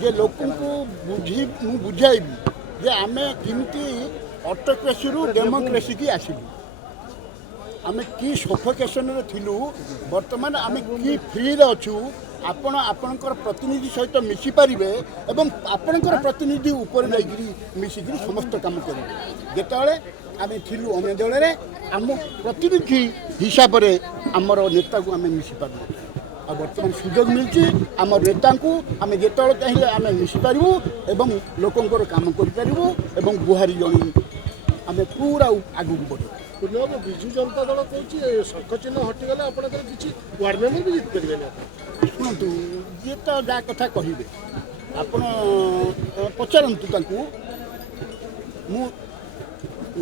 जे लोक बुझाइबी जे आम किमती ऑटोक्रेसी रु डेमोक्रेसी की आसलु आम कि सफोकेशन थिलु वर्तमान आम कि फ्री अच्छू आपण आपणकर प्रतिनिधि सहित मिसी पारे एवं आपणकर प्रतिनिधि ऊपर जाकरी मिसिकी समस्त काम करेंगे जिते आम थिलु अन्य दल में आम प्रतिनिधि हिसाब से आमर नेता को आम मिसी पार आ बर्तमान सुजोग मिलची आम नेता को आम जिते चाहिए आम मिसी पारू एवं लोकंर काम करूँ एवं गुहारी जन आम पूरा आगू बढ़ू विजु जनता दल कौन शंख चिन्ह हटिगले आप किसी वार्ड मेम्बर भी जीत पारे शुणु ये तो जहाँ कथा कहे आप पचारतु मु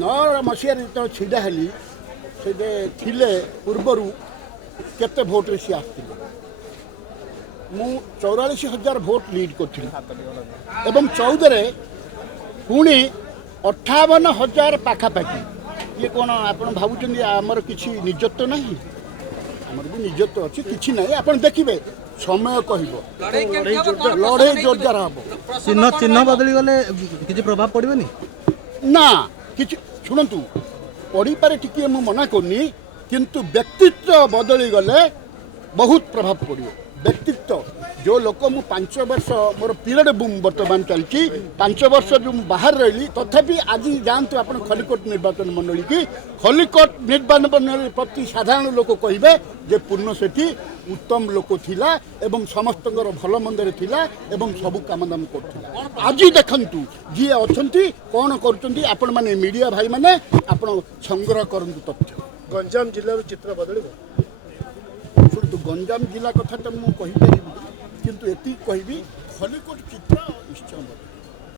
9 मसीह जो छिड़ा हेली से थिले पूर्वर केते भोट सी आसते मु 44,000 भोट लीड करी एवं 14 पुणी 58,000 पाखापाखि ये कौन आप भावुं आमर किसी निजत्व ना आमर भी निजत्व अच्छी किसी ना आप देखिए समय कह लड़े जोरदार हम चिन्ह चिन्ह बदली गले किसी प्रभाव पड़ेनि ना कि शुणु पड़ी पारे टिके मु मना करनी किंतु व्यक्तित्व बदली गले बहुत प्रभाव पड़ो व्यक्तित्व जो लोक मु 5 वर्ष मोर पीरियड बूम बर्तमान चलती 5 वर्ष जो बाहर रही तथापि आज जानते आप खलिकोट निर्वाचन मंडली की खलिकोट निर्वाचन मंडली प्रति साधारण लोक कहे जे पूर्ण सेठी उत्तम लोक थिला एवं समस्त भल मंदर थिला एवं सबू काम दाम करथिला आज देखंतु जी अछंती कोन करचंती आपण माने मीडिया भाई माने आपण संग्रह करंतु तथ्य गंजाम जिल्ला चित्र बदल गंजाम जिला कथा तो मुझे कहीपर किंतु एति कहबी खलिकोट चित्र